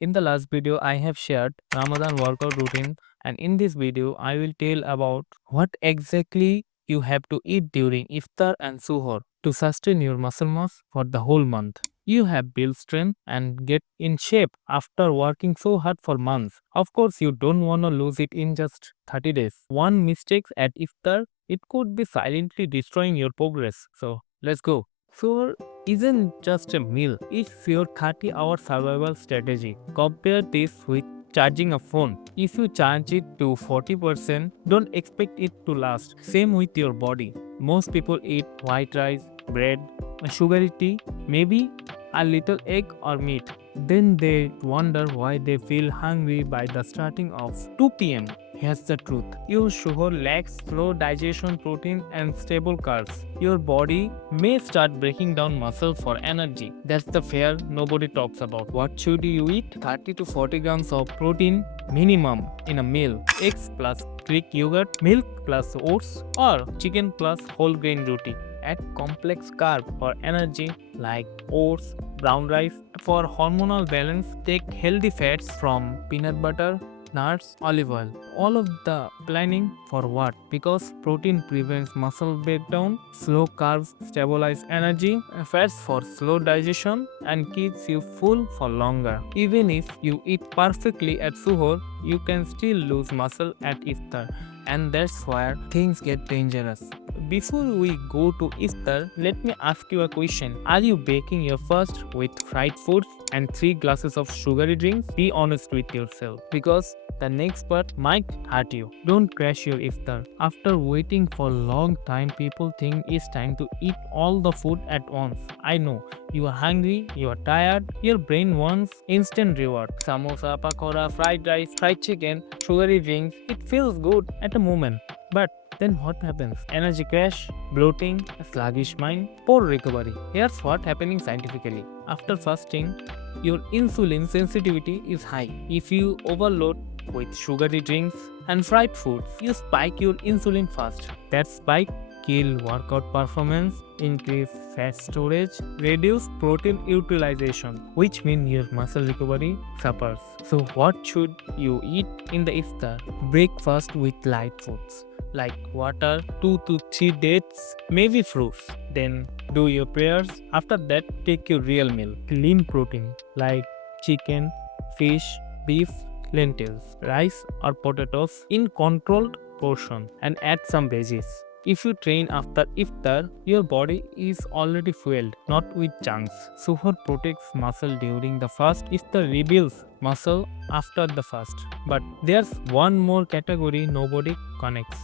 In the last video, I have shared Ramadan workout routine, and in this video, I will tell about what exactly you have to eat during Iftar and Suhoor to sustain your muscle mass for the whole month. You have built strength and get in shape after working so hard for months. Of course, you don't want to lose it in just 30 days. One mistake at Iftar, it could be silently destroying your progress. So, let's go. So, isn't just a meal, it's your 30-hour survival strategy. Compare this with charging a phone. If you charge it to 40%, don't expect it to last. Same with your body. Most people eat white rice, bread, a sugary tea, maybe a little egg or meat. Then they wonder why they feel hungry by the starting of 2 pm. Here's the truth. Your sugar lacks slow digestion protein and stable carbs. Your body may start breaking down muscle for energy. That's the fear nobody talks about. What should you eat? 30 to 40 grams of protein minimum in a meal. Eggs plus Greek yogurt, milk plus oats, or chicken plus whole grain roti. Add complex carb for energy like oats, brown rice. For hormonal balance, take healthy fats from peanut butter, nuts, olive oil. All of the planning for what? Because protein prevents muscle breakdown, slow carbs stabilize energy, fats for slow digestion, and keeps you full for longer. Even if you eat perfectly at suhoor, you can still lose muscle at iftar, and that's where things get dangerous. Before we go to Iftar, let me ask you a question. Are you baking your fast with fried foods and 3 glasses of sugary drinks? Be honest with yourself because the next part might hurt you. Don't crash your Iftar. After waiting for a long time, people think it's time to eat all the food at once. I know. You are hungry, you are tired, your brain wants instant reward. Samosa, pakora, fried rice, fried chicken, sugary drinks. It feels good at a moment. But then what happens? Energy crash, bloating, a sluggish mind, poor recovery. Here's what happening scientifically. After fasting, your insulin sensitivity is high. If you overload with sugary drinks and fried foods, you spike your insulin fast. That spike kill workout performance, increase fat storage, reduce protein utilization, which means your muscle recovery suffers. So what should you eat in the iftar? Breakfast with light foods like water, 2 to 3 dates, maybe fruits. Then do your prayers. After that, take your real meal. Lean protein like chicken, fish, beef, lentils, rice or potatoes in controlled portion and add some veggies. If you train after iftar, your body is already fueled, not with chunks. Suhoor protects muscle during the fast. Iftar rebuilds muscle after the fast. But there's one more category nobody connects.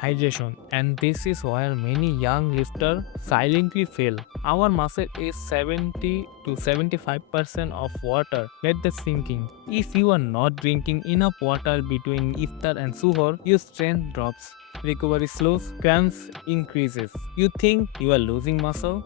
Hydration, and this is where many young lifters silently fail. Our muscle is 70 to 75% of water. Let the sinking. If you are not drinking enough water between iftar and suhoor, your strength drops. Recovery slows, cramps increases. You think you are losing muscle,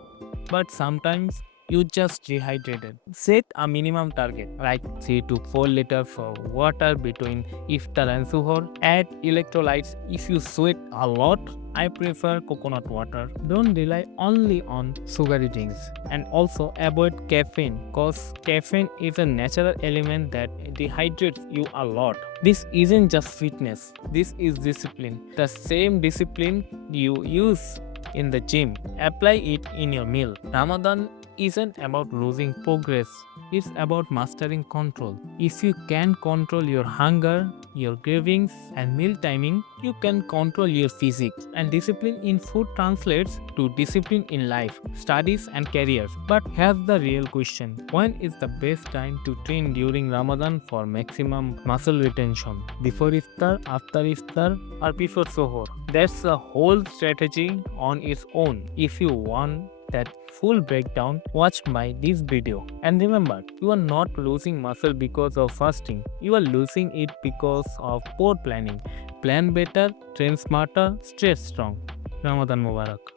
but sometimes you just dehydrated. Set a minimum target like 3 to 4 liters of water between iftar and suhoor. Add electrolytes if you sweat a lot. I prefer coconut water. Don't rely only on sugary drinks. And also avoid caffeine cause caffeine is a natural element that dehydrates you a lot. This isn't just fitness, this is discipline. The same discipline you use in the gym, apply it in your meal. Ramadan isn't about losing progress, it's about mastering control. If you can control your hunger, your cravings, and meal timing, you can control your physique. And discipline in food translates to discipline in life, studies, and careers. But here's the real question: when is the best time to train during Ramadan for maximum muscle retention? Before iftar, after iftar, or before suhoor? That's a whole strategy on its own. If you want that full breakdown, watch this video. And remember, you are not losing muscle because of fasting. You are losing it because of poor planning. Plan better, train smarter, stay strong. Ramadan Mubarak.